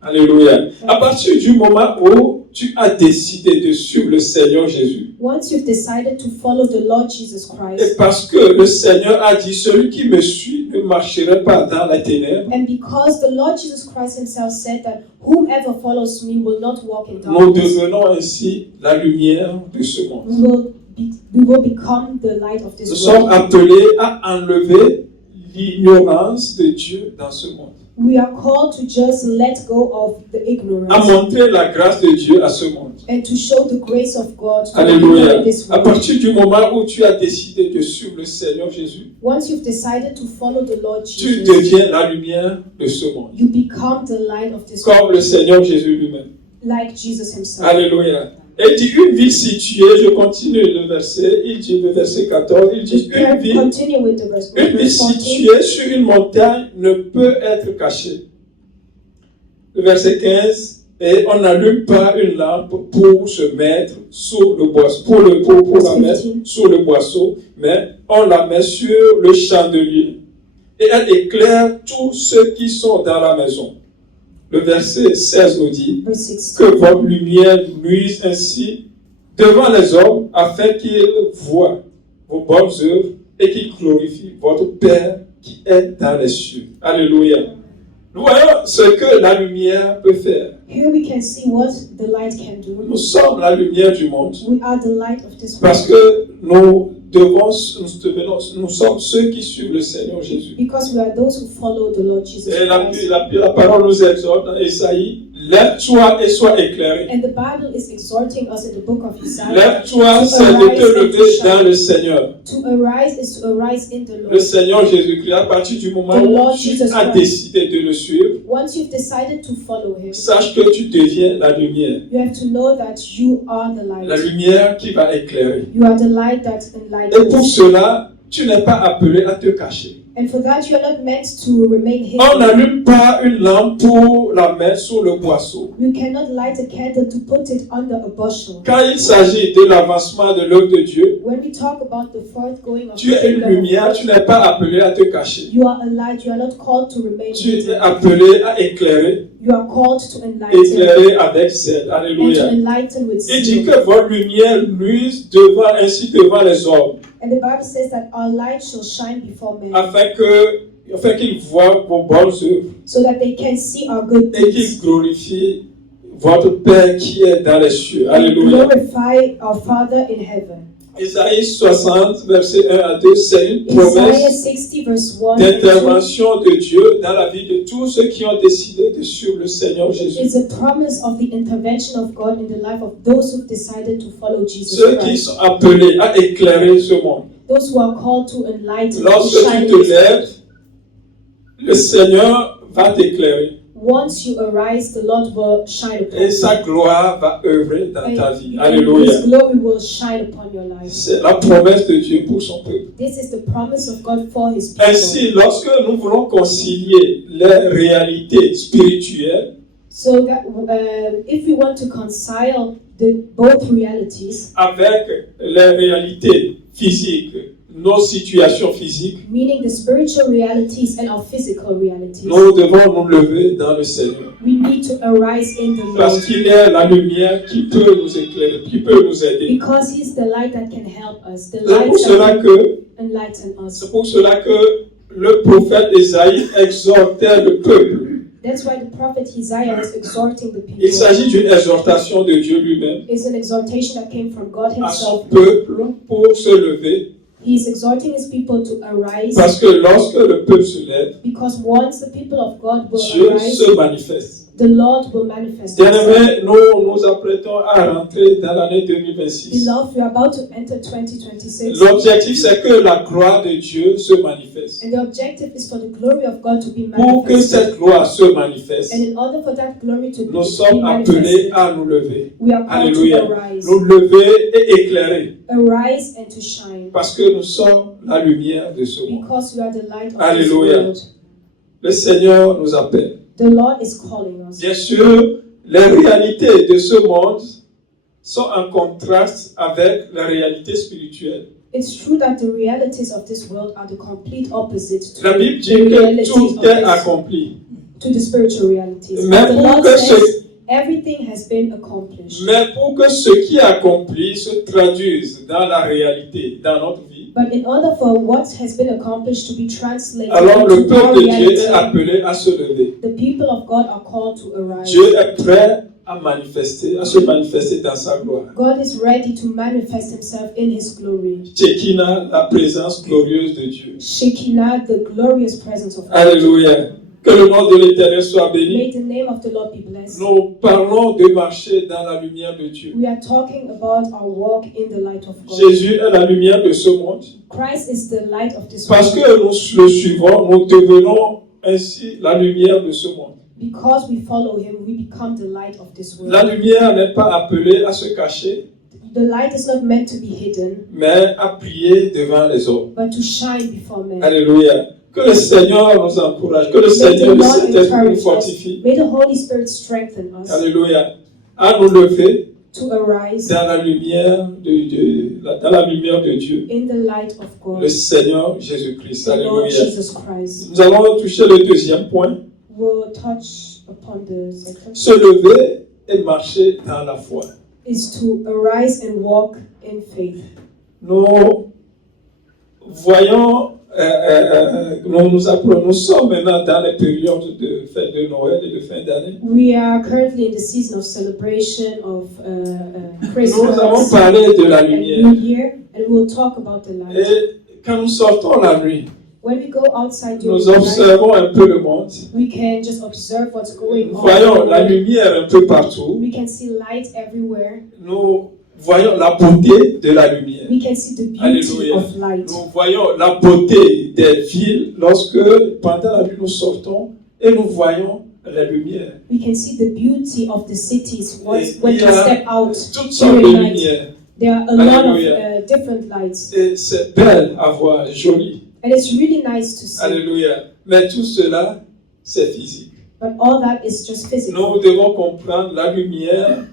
Alléluia. À partir du moment où tu as décidé de suivre le Seigneur Jésus, once you've decided to follow the Lord Jesus et Christ, parce que le Seigneur a dit, celui qui me suit ne marcherait pas dans la ténèbre, and because the Lord Jesus Christ himself said that whoever follows me will not walk in nous darkness, devenons ainsi la lumière de ce monde. we will become the light of Nous this sommes world. appelés à enlever l'ignorance de Dieu dans ce monde, We are called to just let go of the à ignorance montrer la grâce de Dieu à ce monde. and to show the grace of God to the people Alléluia. in this À world. partir du moment où tu as décidé de suivre le Seigneur Jésus, Once you've decided to follow the Lord tu Jesus, deviens la lumière de ce monde, you become the light of this comme world, le Seigneur Jésus lui-même. like Jesus himself. Alléluia. Et il dit une ville située, je continue le verset, il dit le verset 14, il dit une ville, Continue with the verse. une ville Verse 14. située sur une montagne ne peut être cachée. Le verset 15, et on n'allume pas une lampe pour se mettre sous le boisseau, pour la mettre sous le boisseau, mais on la met sur le chandelier et elle éclaire tous ceux qui sont dans la maison. Le verset 16 nous dit Verse 16. que votre lumière luise ainsi devant les hommes afin qu'ils voient vos bonnes œuvres et qu'ils glorifient votre Père qui est dans les cieux. Alléluia. Nous voyons ce que la lumière peut faire. Here we can see what the light can do. Nous sommes la lumière du monde We are the light of this world parce que nous sommes ceux qui suivent le Seigneur Jésus. because we are those who follow the Lord Jesus Et Christ. la parole nous exhorte dans Isaïe, lève-toi et sois éclairé. And the Bible is exhorting us in the book of Isaiah Lève-toi, c'est de te lever dans le Seigneur. to arise is to arise in the Le Lord. Seigneur Jésus-Christ, à partir du moment The où Lord tu Jesus as Christ. décidé de le suivre, Once you've decided to follow Him, sache que tu deviens la lumière. you have to know that you are the La light. lumière qui va éclairer. You are the light that Et pour enlightens. cela, tu n'es pas appelé à te cacher. And for that, you are not meant to remain On hidden. n'allume pas une lampe pour la mettre sur le boisseau. You cannot light a candle to put it under a bushel. Quand il s'agit de l'avancement de l'œuvre de Dieu, When we talk about the forthgoing of tu the es une kingdom of lumière, God, tu n'es pas appelé à te cacher. you are a light. You are not called to remain Tu es hidden. appelé à éclairer, You are called to enlighten éclairer avec zèle. and to Alléluia. enlighten with Il dit zeal. que votre lumière luise ainsi devant les hommes, And the Bible says that our light shall shine before men, afin qu'ils voient vos bonnes œuvres so that they can see our good et qu'ils deeds glorifient votre Père qui est dans les cieux. and Alléluia. glorify our Father in heaven. Isaïe 60, verset 1 à 2, c'est une Isaiah promesse 60 verse 1 and 2 d'intervention de Dieu dans la vie de tous ceux qui ont décidé de suivre le Seigneur Jésus. is a promise of the intervention of God in the life of those who decided to follow Jesus Ceux qui Christ. sont appelés à éclairer ce monde. Those who are called to enlighten, to Lorsque shine tu in te this lèves, world. le Seigneur va t'éclairer Once you arise, the Lord will shine upon et you. sa gloire va œuvrer dans ta vie. And Alléluia. His glory will shine upon your life. C'est la promesse de Dieu pour son peuple. This is the promise of God for His people. Ainsi, lorsque nous voulons concilier les réalités spirituelles So that if we want to concile both realities avec les réalités physiques, nos situations physiques, meaning the spiritual realities and our physical realities. nous devons nous lever dans le Seigneur. We need to arise in the Parce Lord qu'il est la lumière qui peut nous éclairer, qui peut nous aider. because He's the light that can help us, the C'est light pour cela that que, can enlighten us. c'est pour cela que le prophète Ésaïe exhortait le peuple. That's why the prophet Isaiah was exhorting the Il people. s'agit d'une exhortation de Dieu lui-même It's an exhortation that came from God à son Himself. peuple pour se lever. He's exhorting His people to arise Parce que lorsque le peuple se lève, because once the people of God will Dieu arise, se manifeste. the Lord will manifest Himself. Bien-aimés, nous nous apprêtons à rentrer dans l'année 2026. Beloved, we are about to enter 2026. L'objectif, c'est que la gloire de Dieu se manifeste. And the objective is for the glory of God to be Pour que manifested. cette gloire se manifeste, And in order for that glory to nous be sommes appelés manifested, à nous lever. we are called Alléluia. to arise. Nous lever et éclairer. Arise and to shine. Parce que nous sommes la lumière de ce monde. Because we are the light of this Alléluia. world. Le Seigneur nous appelle. The Lord is calling us. Bien sûr, les réalités de ce monde sont en contraste avec la réalité spirituelle. It's true that the realities of this world are the complete opposite to La Bible the dit que realities tout of est this, accompli. to the spiritual realities. Mais But the pour Lord que says everything has been accomplished. Mais pour que ce qui est accompli se traduise dans la réalité, dans notre vie, But in order for what has been accomplished to be translated alors le into our peuple de Dieu reality, est appelé à se lever. the people of God are called to arise. Dieu est prêt à se manifester dans sa gloire. God is ready to manifest Himself in His glory. Shekinah, la présence glorieuse de Dieu. Shekinah, the glorious presence of God. Alléluia. Que le nom de l'Éternel soit béni. May the name of the Lord be blessed. Nous parlons de marcher dans la lumière de Dieu. We are talking about our walk in the light of God. Jésus est la lumière de ce monde. Christ is the light of this Parce world. que nous le suivons, nous devenons ainsi la lumière de ce monde. Because we follow Him, we become the light of this world. La lumière n'est pas appelée à se cacher, The light is not meant to be hidden, mais à prier devant les hommes. but to shine before men. Alléluia. Que le Seigneur nous encourage, que le May the Seigneur, le Lord Saint-Esprit nous encourage us. fortifie. May the Holy Spirit strengthen us Alléluia. À nous lever to arise dans la lumière de Dieu, dans la lumière de Dieu, in the light of le God, Seigneur Jésus-Christ. the Lord Alléluia. Jesus Christ. Nous allons toucher le deuxième point. We'll touch upon the second. Se lever et marcher dans la foi. Is to arise and walk in faith. Nous voyons, nous sommes maintenant dans les périodes de fête de Noël et de fin d'année. We are currently in the season of celebration of Nous avons Christmas parlé de la and lumière. New Year, and we'll talk about the light. Et quand nous sortons la nuit, When we go outside during nous the night, observons un peu le monde. we can just observe what's going Nous on. voyons la lumière un peu partout. We can see light everywhere. Nous voyons la beauté de la lumière. We can see the beauty Alléluia. of light. Nous voyons la beauté des villes lorsque, pendant la nuit, nous sortons et nous voyons la lumière. We can see the beauty of the cities Et when il we y a step out toutes sortes de during night. lumières. There are a lot of Alléluia. different lights, Et c'est belle à voir, joli. and it's really nice to see. Alléluia. Mais tout cela, c'est physique. But all that is just physical. Nous devons comprendre la lumière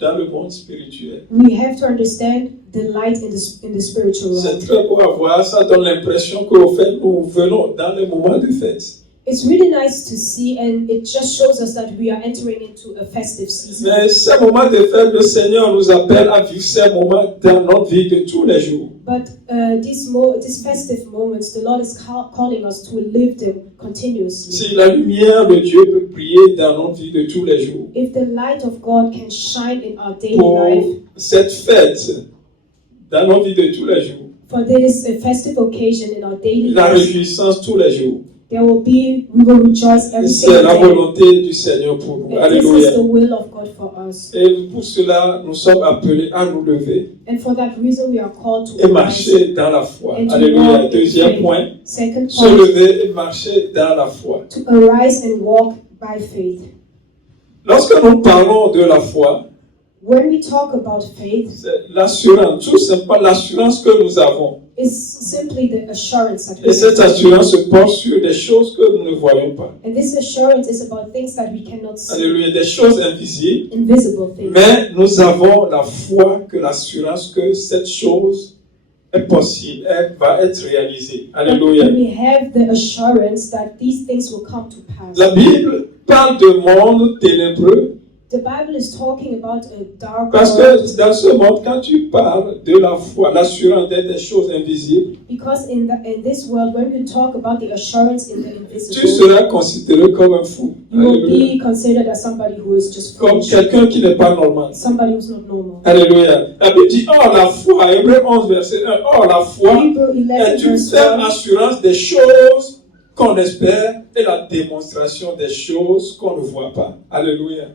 dans le monde spirituel. We have to understand the light in the spiritual C'est realm. très beau à voir, ça donne l'impression qu'au fait, nous venons dans les moments de fête. It's really nice to see, and it just shows us that we are entering into a festive season. Mais ces moments de fête, le Seigneur nous appelle à vivre ces moments dans notre vie de tous les jours. But these festive moments, the Lord is calling us to live them continuously. Si la lumière de Dieu peut briller dans notre vie de tous les jours, If the light of God can shine in our daily pour life, cette fête dans notre vie de tous les jours, for this festive occasion in our daily la life, réjouissance tous les jours, we will rejoice every c'est single la day. volonté du Seigneur pour nous. And this is Alléluia. the will of God for us. Et pour cela, nous sommes appelés à nous lever And for that reason, we are called to et arise. marcher dans la foi. And to Alléluia. walk in Deuxième faith. point, Second se point, lever et marcher dans la foi. to arise and walk by faith. Lorsque nous parlons de la foi, When we talk about faith, c'est l'assurance, tout simplement l'assurance que nous avons. it's simply the assurance that we Et cette have. assurance se porte sur des choses que nous ne voyons pas. And this assurance is about things that we cannot see, Alléluia, des choses invisibles. invisible things. Mais nous avons la foi que l'assurance que cette chose est possible, elle va être réalisée. Alléluia. And we have the assurance that these things will come to pass. La Bible parle de monde ténébreux The Bible is talking about a dark parce world que dans ce monde, quand tu parles de la foi, l'assurance d'être des choses invisibles, because in this world, when we talk about the assurance in the tu invisible, seras considéré comme un fou. you will Alléluia. be considered as somebody who is just Comme foolish, quelqu'un qui n'est pas normal. somebody who's not normal. Alléluia. La Bible dit, oh la foi, Hébreux 11, verset 1, oh la foi Hebrew 11 est une verse ferme 1 assurance des choses qu'on espère et la démonstration des choses qu'on ne voit pas. Alléluia.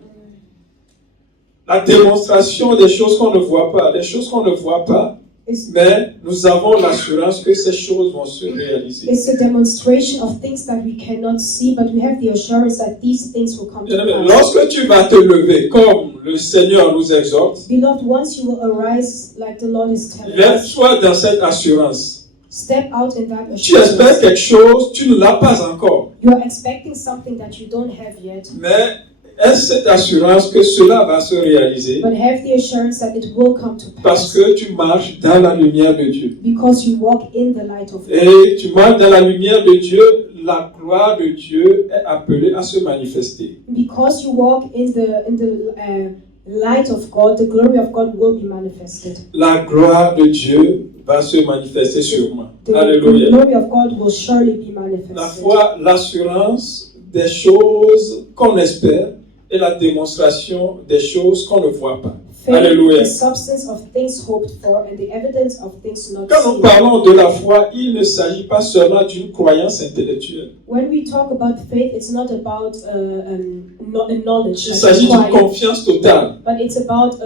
La démonstration des choses qu'on ne voit pas, des choses qu'on ne voit pas, is mais nous avons l'assurance que ces choses vont se réaliser. it's a demonstration of things that we cannot see, but we have the assurance that these things will come to Bien-aimé, pass. lorsque tu vas te lever, comme le Seigneur nous exhorte, Beloved, once you will arise like the Lord is telling us, lève-toi dans cette assurance. step out in that Tu espères assurance. quelque chose, tu ne l'as pas encore. You are expecting something that you don't have yet, Mais est-ce cette assurance que cela va se réaliser but have the assurance that it will come to parce pass que tu marches dans la lumière de Dieu. because you walk in the light of God. Et tu marches dans la lumière de Dieu, la gloire de Dieu est appelée à se manifester. Because you walk in the light of God, the glory of God will be manifested. La gloire de Dieu va se manifester sur moi. The Alléluia. glory of God will surely be La manifested. foi, l'assurance des choses qu'on espère et la démonstration des choses qu'on ne voit pas. Faith, Alléluia. the substance of things hoped for and the evidence of things not Quand nous seen. parlons de la foi, il ne s'agit pas seulement d'une croyance intellectuelle. When we talk about faith, it's not about a knowledge, Il like s'agit d'une acquired, confiance totale but it's about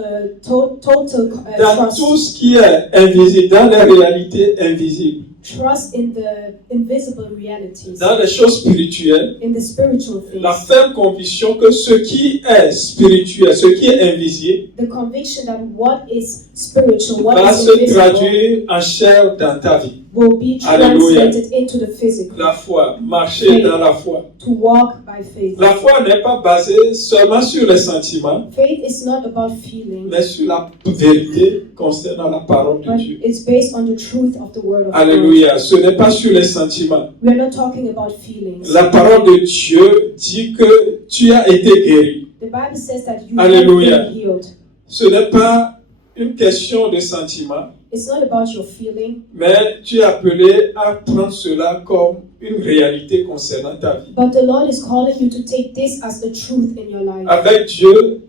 total dans trust. tout ce qui est invisible, dans les réalités invisibles, Trust in the invisible realities, dans les choses spirituelles. in the spiritual things. La ferme conviction que ce qui est spirituel, ce qui est invisible, The conviction that what is spiritual, what va is se invisible, traduire en chair dans ta vie. will be Alléluia. translated into the physical. La foi, marcher dans la foi. To walk by faith. La foi n'est pas basée seulement sur les sentiments, Faith is not about feeling, mais sur la vérité concernant la parole de but Dieu. it's based on the truth of the word of God. Alléluia. Ce n'est pas sur les sentiments. We are not talking about feelings. La parole de Dieu dit que tu as été guéri. The Bible says that you Alléluia. have been healed. Ce n'est pas une question de sentiments, It's not about your feeling, mais tu es appelé à prendre cela comme une réalité concernant ta vie. but the Lord is calling you to take this as the truth in your life. Avec Dieu,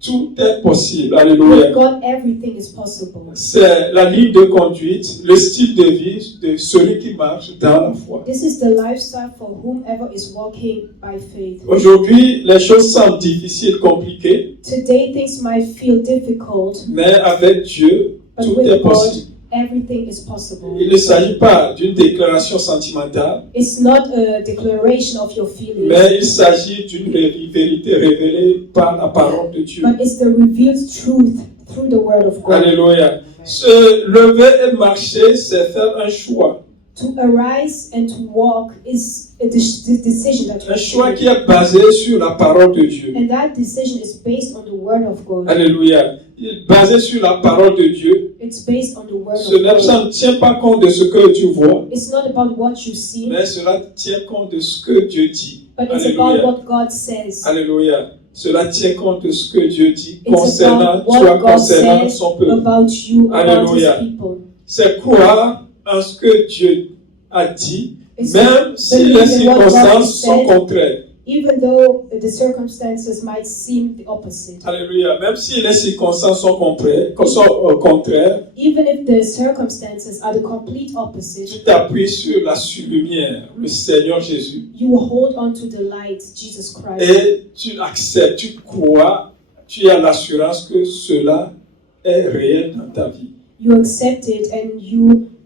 tout est possible. With Alléluia. God, everything is possible. C'est la ligne de conduite, le style de vie de celui qui marche dans la foi. This is the lifestyle for whomever is walking by faith. Aujourd'hui, les choses semblent difficiles, compliquées, Today, things might feel difficult, mais avec Dieu, but tout with est God, possible. everything is possible. Il ne s'agit pas d'une déclaration sentimentale, It's not a declaration of your feelings, mais il s'agit d'une vérité révélée par la parole de Dieu. but it's the revealed truth through the word of God. Alléluia. Se lever et marcher, c'est faire un choix. To arise and to walk is a decision that you Un choix make. qui est basé sur la parole de Dieu. And that decision is based on the word of God. Alléluia. Il est basé sur la parole de Dieu. It's based on the word Cela of God. ne tient pas compte de ce que tu vois, It's not about what you see, mais cela tient compte de ce que Dieu dit. but it's about Alléluia. what God says. Alléluia. Cela tient compte de ce que Dieu dit It's concernant about what toi, God concernant says son peuple. about you, about Alléluia. His people. C'est croire en ce que Dieu a dit, It's même si les believe in what God circonstances sont said, contraires. even though the circumstances might seem the opposite. Alléluia. Même si les circonstances sont contraires, Even if the circumstances are the complete opposite, tu t'appuies sur la lumière, le Seigneur Jésus, you will hold on to the light, Jesus Christ. et tu acceptes, tu crois, tu as l'assurance que cela est réel dans ta vie. You accept it and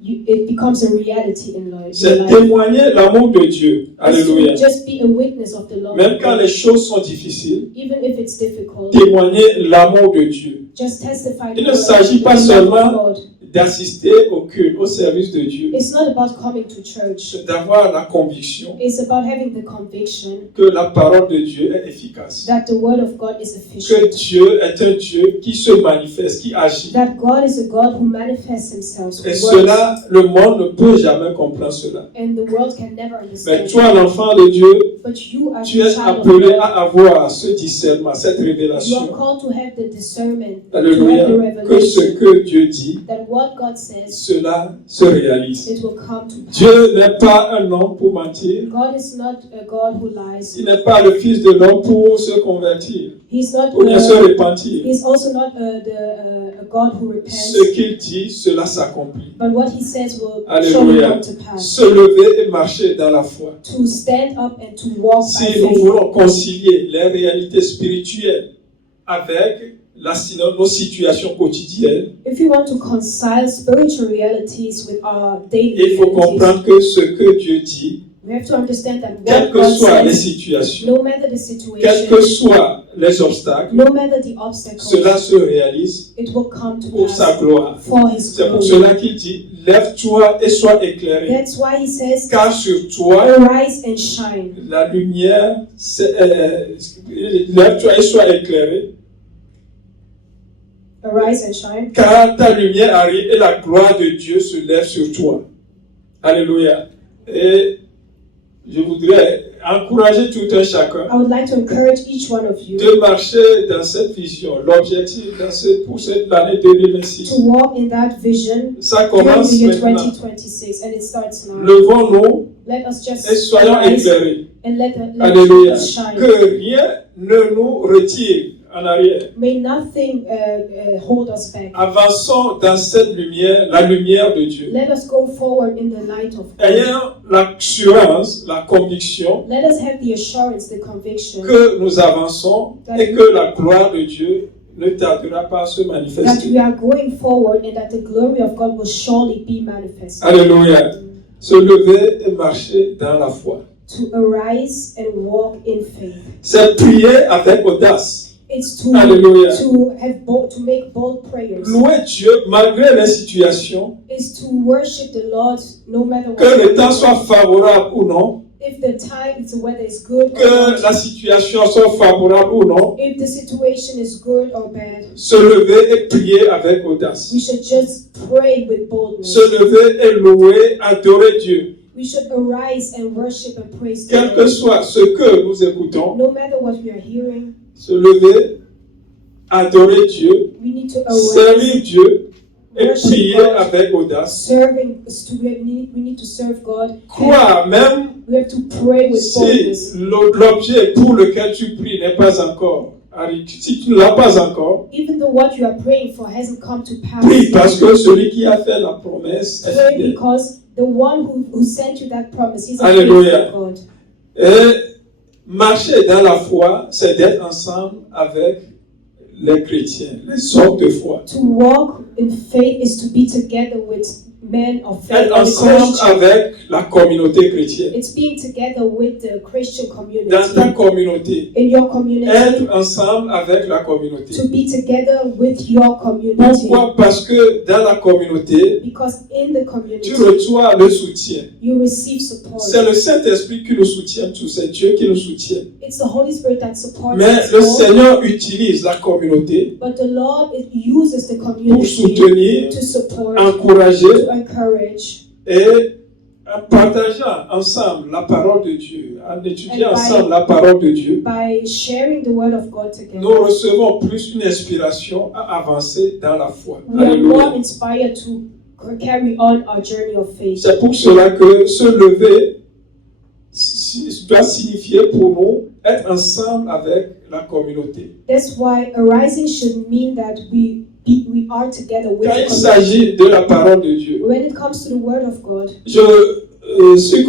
it becomes a reality in your C'est life. témoigner l'amour de Dieu. It's Alléluia. to just be a witness of the love Même of quand God. les choses sont difficiles, Even if it's difficult, témoigner l'amour de Dieu. just testify Il the ne s'agit pas love seulement of God. d'assister au culte, au service de Dieu, It's not about coming to church. d'avoir la conviction It's about having the conviction que la parole de Dieu est efficace, that the word of God is que efficient. Dieu est un Dieu qui se manifeste, qui agit. That God is a God who manifests himself Et through words. cela, le monde ne peut jamais comprendre cela. And the world can never Mais understand. toi, l'enfant de Dieu, But you as tu a es child of appelé God, à avoir ce discernement, cette you are révélation. called to have the discernment, to have Alléluia. the Que ce revelation, que Dieu dit, that what God says, cela se réalise. it will come to pass. Dieu n'est pas un homme pour mentir. God is not a God who lies. Il n'est pas le fils de l'homme pour se convertir He's not. ou bien se repentir. He's also not a God who repents. Ce qu'il dit, cela s'accomplit. But what He says will surely Alléluia. come to pass. Se lever et marcher dans la foi. To stand up and to walk by Si nous faith. voulons concilier les réalités spirituelles avec nos situations quotidiennes, If you want to reconcile spiritual realities with our daily il faut realities, comprendre que ce que Dieu dit, we have to understand that quelles what que God soient les says, situations, no matter the quels situation, que soient les obstacles, no matter the obstacles, cela se réalise it will come to pour sa pass gloire. for His C'est pour glory. cela qu'il dit, lève-toi et sois éclairé, That's why He says, car sur toi, arise and shine. la lumière, lève-toi et sois éclairé, Arise and shine. car ta lumière arrive et la gloire de Dieu se lève sur toi. Alléluia. Et je voudrais encourager tout un chacun I would like to encourage each one of you de marcher dans cette vision. L'objectif pour cette année 2026, to walk in that vision ça during commence the year maintenant. 2026, and it starts now. Levons-nous Let us just et soyons arise éclairés. and let Alléluia. us shine. Que rien ne nous retire en arrière. May nothing hold us back. Avançons dans cette lumière, la lumière de Dieu. Let us go forward in the light of God. Ayant l'assurance, la conviction Let us have the assurance, the conviction que nous avançons et que la gloire de Dieu ne tardera pas à se that manifester. we are going forward and that the glory of God will surely be manifested. Alléluia. Se lever et marcher dans la foi. To arise and walk in faith. C'est prier avec audace. It's to Alléluia. to make bold prayers. Louer Dieu malgré les situations, Is to worship the Lord no matter what. que le temps soit favorable ou non, If the time, if the weather is good or que la not, situation soit favorable ou non, if the situation is good or bad, se lever et prier avec audace. we should just pray with boldness. Se lever et louer, adorer Dieu. We should arise and worship and praise the Quel que Lord. soit ce que nous écoutons, No matter what we are hearing, se lever, adorer Dieu, we need to arise, servir Dieu et Worship prier God. avec audace. serving. We need to serve God. Croire même We have to pray with si boldness. l'objet pour lequel tu pries n'est pas encore arrivé, si tu ne l'as pas encore, Even though what you are praying for hasn't come to pass, prie parce que celui qui a fait la promesse est pray fidèle. because the one who sent you that promise, He's a Alléluia. faithful God. Et marcher dans la foi, c'est d'être ensemble avec les chrétiens, les hommes de foi. To walk in faith is to be together with men of faith. Être and ensemble Christian. avec la communauté chrétienne. It's being together with the Christian community. Dans ta communauté, In your community, être ensemble avec la communauté. to be together with your community. Pourquoi? Parce que dans la communauté, Because in the community, tu reçois le soutien. you receive support. C'est le Saint-Esprit qui nous soutient tous, c'est Dieu qui nous soutient. It's the Holy Spirit that supports Mais us le all, Seigneur utilise la communauté but the Lord uses the pour community soutenir, to support, encourager to encourage, et en partageant ensemble la parole de Dieu, en étudiant And by- ensemble la parole de Dieu, by sharing the word of God together. nous recevons plus une inspiration à avancer dans la foi. We are Alléluia. more inspired to carry on our journey of faith. C'est pour cela que se lever doit signifier pour nous être ensemble avec la communauté. That's why arising should mean that we are together with Quand the il community. s'agit de la parole de Dieu, When it comes to the word of God, je suis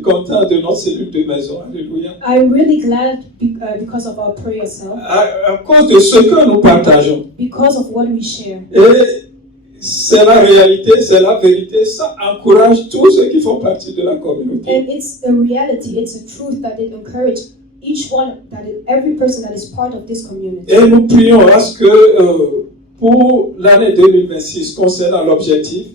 content de notre cellule de maison. Alléluia. I'm really glad because of our prayer cell, À cause de ce que nous partageons. because of what we share. Et c'est la réalité, c'est la vérité. Ça encourage tous ceux qui font partie de la communauté. And it's a reality, it's a truth that it encourages every person that is part of this community. Et nous prions à ce que pour l'année 2026 concernant l'objectif.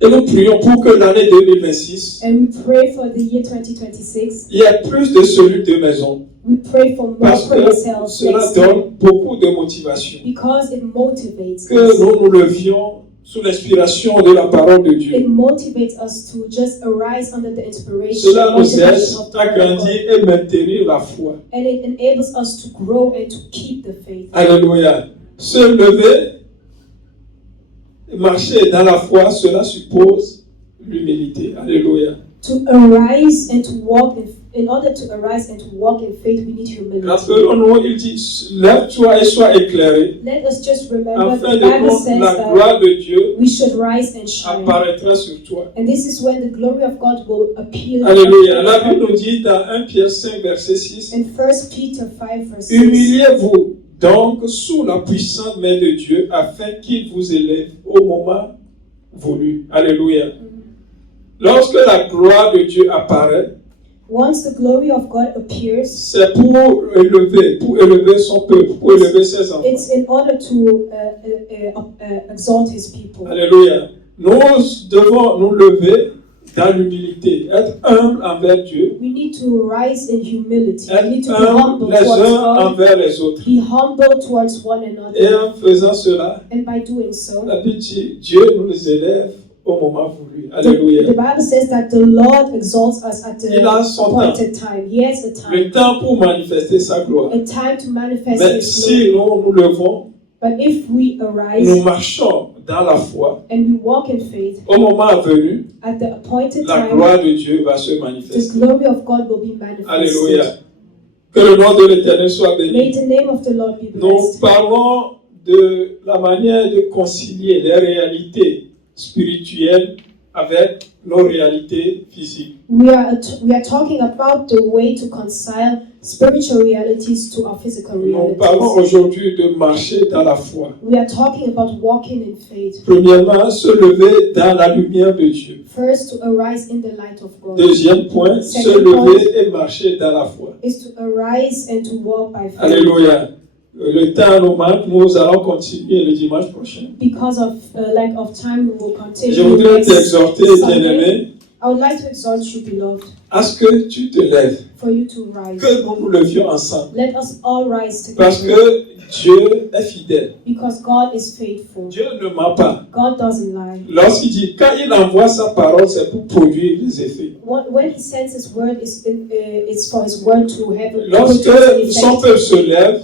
Et nous prions pour que l'année 2026, And we pray for the year 2026. il y ait plus de cellules de maison. We pray for more Parce prayer que cells cela next year donne beaucoup de motivation. because it motivates Que us. nous nous levions sous l'inspiration de la parole de Dieu. It motivates us to just arise under the inspiration Cela nous aide motivation of the à word of God. grandir et maintenir la foi. And it enables us to grow and to keep the faith. Alléluia. Se lever et marcher dans la foi, cela suppose l'humilité. Alléluia. To arise and to walk in order to arise and to walk in faith, we need humility. Rappelons-nous, il dit, lève-toi et sois éclairé, Let us just remember afin the de Bible voir says la that gloire de Dieu we should rise and shine. apparaîtra sur toi. And this is when the glory of God will appear. Alléluia. La Bible nous dit dans 1 Pierre 5, verset 6, In 1 Peter 5 verse 6, humiliez-vous donc sous la puissante main de Dieu afin qu'il vous élève au moment voulu. Alléluia. Lorsque la gloire de Dieu apparaît, once the glory of God appears, c'est pour élever son peuple, pour élever ses enfants. it's in order to exalt his people. Alléluia. Nous devons nous lever dans l'humilité, être humble envers Dieu, We need to rise in humility. We need être to be humble humble les towards uns God. envers les autres. Be humble towards one Et another. en faisant cela, And by doing so, la Bible dit, Dieu nous les élève au moment voulu. the Alléluia. Bible says that the Lord exalts us at the Il a son appointed time. He has a Le time. temps pour manifester sa gloire. A time to manifest Mais His si glory. nous nous levons, But if we nous arise marchons dans la foi, and we walk in faith, au moment venu, at the appointed la time, gloire de Dieu va se the manifester. glory of God will be manifested. Alléluia. Que le nom de l'Éternel soit May béni. the name of the Lord be Nous blessed. parlons de la manière de concilier les réalités spirituelles avec nos réalités physiques. We are talking about the way to reconcile spiritual realities to our physical Nous parlons realities. aujourd'hui de marcher dans la foi. We are talking about walking in faith. Premièrement, se lever dans la lumière de Dieu. First, to arise in the light of God. Deuxième point, se Second lever et marcher dans la foi. Is to arise and to walk by faith. Alléluia. Le temps nous manque, nous allons continuer le dimanche prochain. Because of lack of time, we will Je continue voudrais next t'exhorter, Sunday. bien-aimé, I would like to exhort you, beloved, à ce que tu te lèves, for you to rise. que nous nous levions ensemble. Let us all rise Parce together. que Dieu est fidèle. Because God is faithful. Dieu ne ment pas. God doesn't lie. Lorsqu'il dit, quand il envoie sa parole, c'est pour produire les effets. When He sends His word, it's for His word to have a Lorsque produce an son effect. peuple se lève,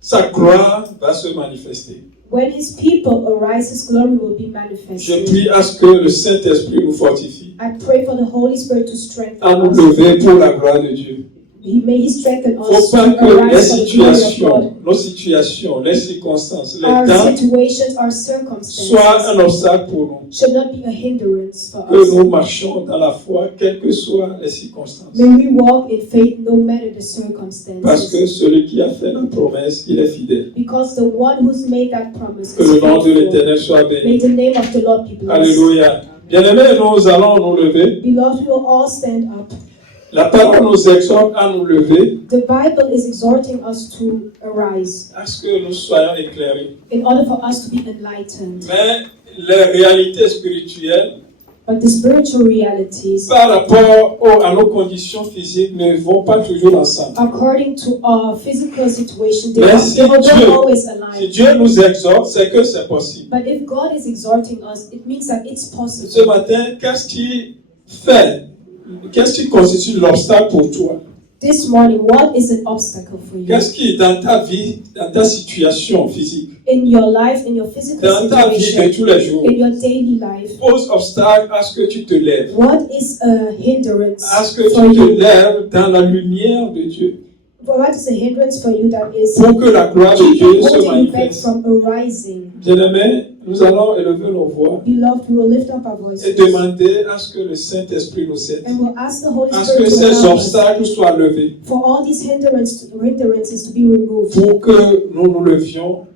sa gloire va se manifester. When His people arise, His glory will be Je manifested. prie à ce que le Saint-Esprit nous fortifie, I pray for the Holy Spirit to strengthen à nous us. lever pour la gloire de Dieu. May He strengthen Il ne us faut to pas que les arise for the glory of God. situations, nos situations, les circonstances, les Our temps situations, our soient circumstances un obstacle pour nous. should not be a hindrance for Que us. nous marchions dans la foi, quelles que soient les circonstances. May we walk in faith no matter the Parce que circumstances. celui qui a fait la promesse, il est fidèle. Because the one who's made that promise Que is le nom de faithful. l'Éternel soit May béni. the name of the Lord be blessed. Alléluia. Bien-aimés, nous allons nous lever. Beloved, we will all stand up. La parole nous exhorte à nous lever, The Bible is exhorting us to arise à ce que nous soyons éclairés. in order for us to be enlightened. Mais les réalités spirituelles, But the spiritual realities, par rapport à nos conditions physiques, ne vont pas toujours ensemble. according to our physical situation, Mais si they don't Dieu- always Si align. Dieu nous exhorte, c'est que c'est possible. But if God is exhorting us, it means that it's Ce possible. matin, qu'est-ce qui constitue l'obstacle pour toi? This morning, what is an obstacle for you? Qu'est-ce qui, dans ta vie, dans ta situation physique, In your life, in your physical dans ta vie de situation, tous les jours, in your daily life, pose obstacle à ce que tu te lèves, what is a hindrance à ce que for tu te you? lèves dans la lumière de Dieu, What is a hindrance for you that is pour que la gloire de Dieu se holding you back manifeste. from arising? Bien-aimés, nous allons élever nos voix Beloved, we will lift up our et voices demander à ce que le Saint-Esprit nous aide, and we'll ask the Holy à ce Spirit que to ces help us obstacles soient levés, for all these hindrances to be removed, pour que nous nous levions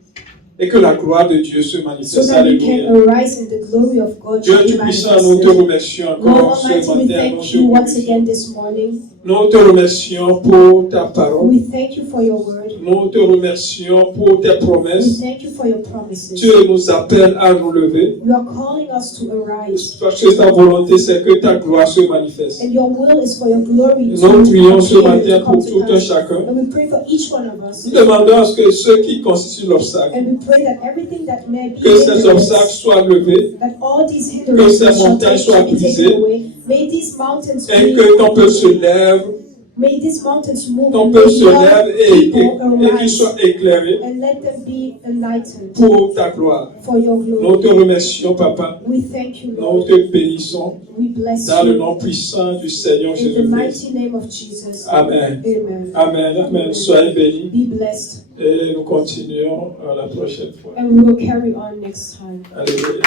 et que la gloire de Dieu se so manifeste. that we can Alléluia. arise and the glory of God Dieu should be Tout-Puissant, nous te manifested. remercions Lord encore ce Almighty, we matin. thank Nous te you once remercions. again this morning. Nous te remercions pour ta parole. We thank you for your word. Nous te remercions pour tes We promesses. thank you for your promises. Tu nous appelles à nous lever. You are calling us to arise. Parce que ta volonté, c'est que ta gloire se manifeste. And your will is for your glory Nous prions ce appear, matin to come pour to tout un pass. chacun. And we pray for each one of us. Nous demandons à ce que ceux qui constituent l'obstacle, And we pray that everything that may be que ces hindrance, obstacles soient levés that all these que hindrances ces montagnes soient be brisées, taken away. May these mountains et be, que ton peuple se lève, may these mountains move, ton and peuple may se your lève et qu'il arise, soit éclairé and let them be enlightened pour ta gloire. for your Nous glory. te remercions, Papa. We thank you, Nous Lord. te bénissons We bless dans le you nom puissant du Seigneur in the Jésus-Christ. mighty name of Jesus. Amen. Amen. Amen. Amen. Soyez bénis. Be blessed, Et nous continuons la prochaine fois. and we will carry on next time. Alléluia.